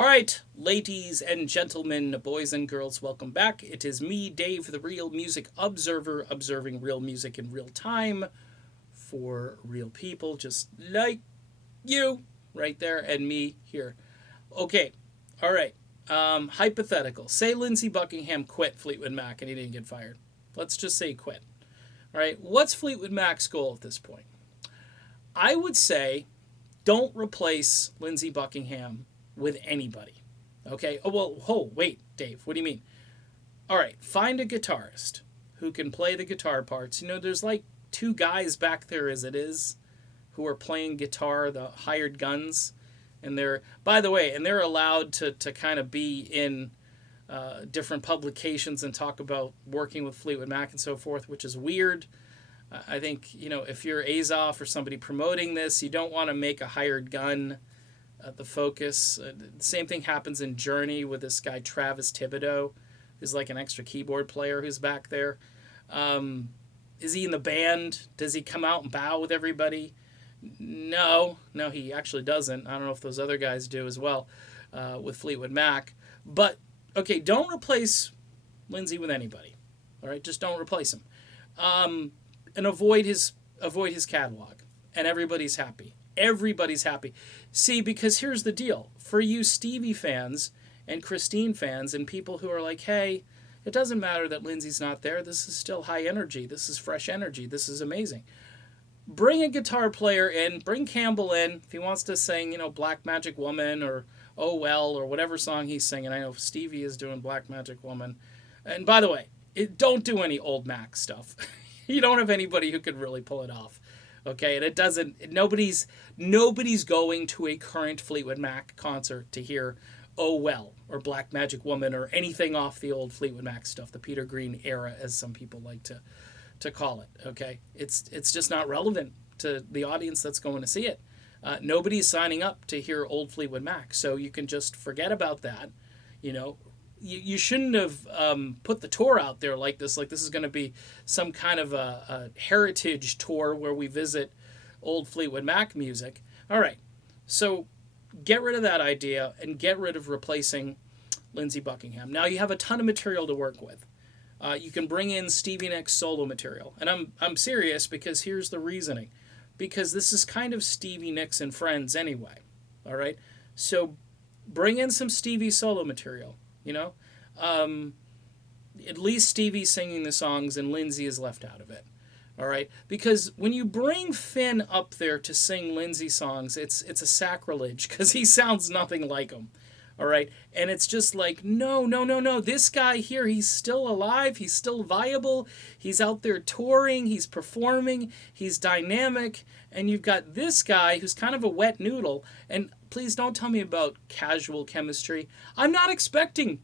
All right, ladies and gentlemen, boys and girls, welcome back. It is me, Dave, the Real Music Observer, observing real music in real time for real people, just like you, right there, and me here. Okay, all right. Hypothetical. Say Lindsey Buckingham quit Fleetwood Mac and he didn't get fired. Let's just say he quit. All right, what's Fleetwood Mac's goal at this point? I would say don't replace Lindsey Buckingham with anybody. Okay? Wait, Dave, what do you mean? All right, find a guitarist who can play the guitar parts. There's like two guys back there as it is who are playing guitar, the hired guns. And by the way, they're allowed to kind of be in different publications and talk about working with Fleetwood Mac and so forth, which is weird. I think, if you're Azoff or somebody promoting this, you don't want to make a hired gun the focus. The same thing happens in Journey with this guy, Travis Thibodeau, who's like an extra keyboard player who's back there. Is he in the band? Does he come out and bow with everybody? No, he actually doesn't. I don't know if those other guys do as well with Fleetwood Mac. But, okay, don't replace Lindsey with anybody. All right, just don't replace him. And avoid his catalog, and everybody's happy. Everybody's happy. See, because here's the deal. For you Stevie fans and Christine fans and people who are like, hey, it doesn't matter that Lindsey's not there. This is still high energy. This is fresh energy. This is amazing. Bring a guitar player in. Bring Campbell in if he wants to sing, Black Magic Woman or Oh Well or whatever song he's singing. I know Stevie is doing Black Magic Woman. And by the way, don't do any old Mac stuff. You don't have anybody who could really pull it off. Okay, and it doesn't. Nobody's going to a current Fleetwood Mac concert to hear "Oh Well" or "Black Magic Woman" or anything off the old Fleetwood Mac stuff, the Peter Green era, as some people like to call it. Okay, it's just not relevant to the audience that's going to see it. Nobody's signing up to hear old Fleetwood Mac, so you can just forget about that. You shouldn't have put the tour out there like this. Like this is going to be some kind of a heritage tour where we visit old Fleetwood Mac music. All right, so get rid of that idea and get rid of replacing Lindsey Buckingham. Now you have a ton of material to work with. You can bring in Stevie Nicks solo material, and I'm serious because here's the reasoning. Because this is kind of Stevie Nicks and Friends anyway. All right, so bring in some Stevie solo material. At least Stevie's singing the songs and Lindsey is left out of it. All right? Because when you bring Finn up there to sing Lindsey songs, it's a sacrilege because he sounds nothing like him. All right? And it's just like, no. This guy here, he's still alive. He's still viable. He's out there touring. He's performing. He's dynamic. And you've got this guy who's kind of a wet noodle. And please don't tell me about casual chemistry. I'm not expecting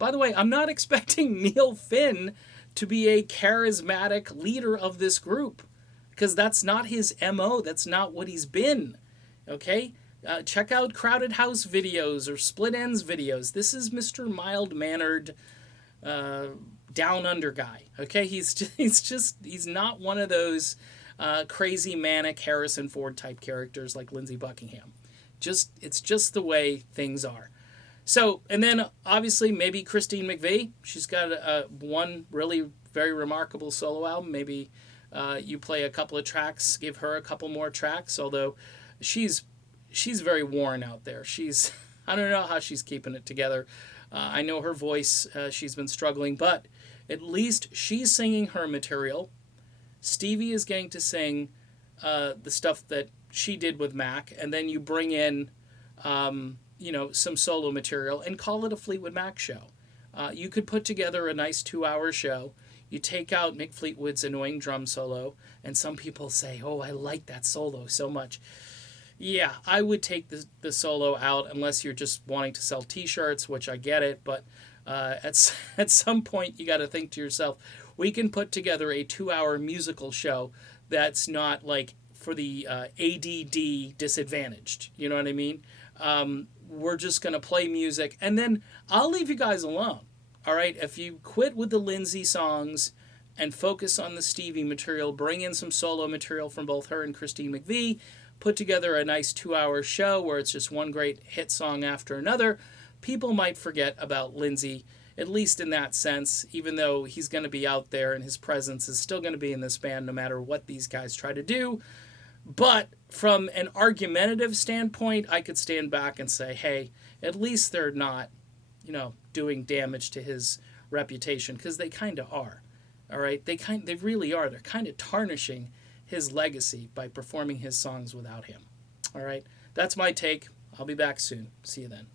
Neil Finn to be a charismatic leader of this group. Because that's not his MO. That's not what he's been. Okay? Check out Crowded House videos or Split Ends videos. This is Mr. Mild-mannered, down under guy. Okay? He's not one of those crazy manic Harrison Ford type characters like Lindsey Buckingham. It's just the way things are. So, and then obviously maybe Christine McVie. She's got one really very remarkable solo album. Maybe you play a couple of tracks, give her a couple more tracks. Although she's very worn out there. I don't know how she's keeping it together. I know her voice. She's been struggling, but at least she's singing her material. Stevie is getting to sing the stuff that she did with Mac, and then you bring in, some solo material and call it a Fleetwood Mac show. You could put together a nice 2-hour show. You take out Mick Fleetwood's annoying drum solo, and some people say, oh, I like that solo so much. Yeah, I would take the solo out unless you're just wanting to sell T-shirts, which I get it, but at some point you got to think to yourself, we can put together a 2-hour musical show that's not like for the ADD disadvantaged. You know what I mean? We're just going to play music, and then I'll leave you guys alone. All right? If you quit with the Lindsey songs and focus on the Stevie material, bring in some solo material from both her and Christine McVie, put together a nice 2-hour show where it's just one great hit song after another, people might forget about Lindsey, at least in that sense, even though he's going to be out there and his presence is still going to be in this band no matter what these guys try to do. But from an argumentative standpoint, I could stand back and say, hey, at least they're not, doing damage to his reputation, because they kind of are. All right, they really are. They're kind of tarnishing his legacy by performing his songs without him. All right, that's my take. I'll be back soon. See you then.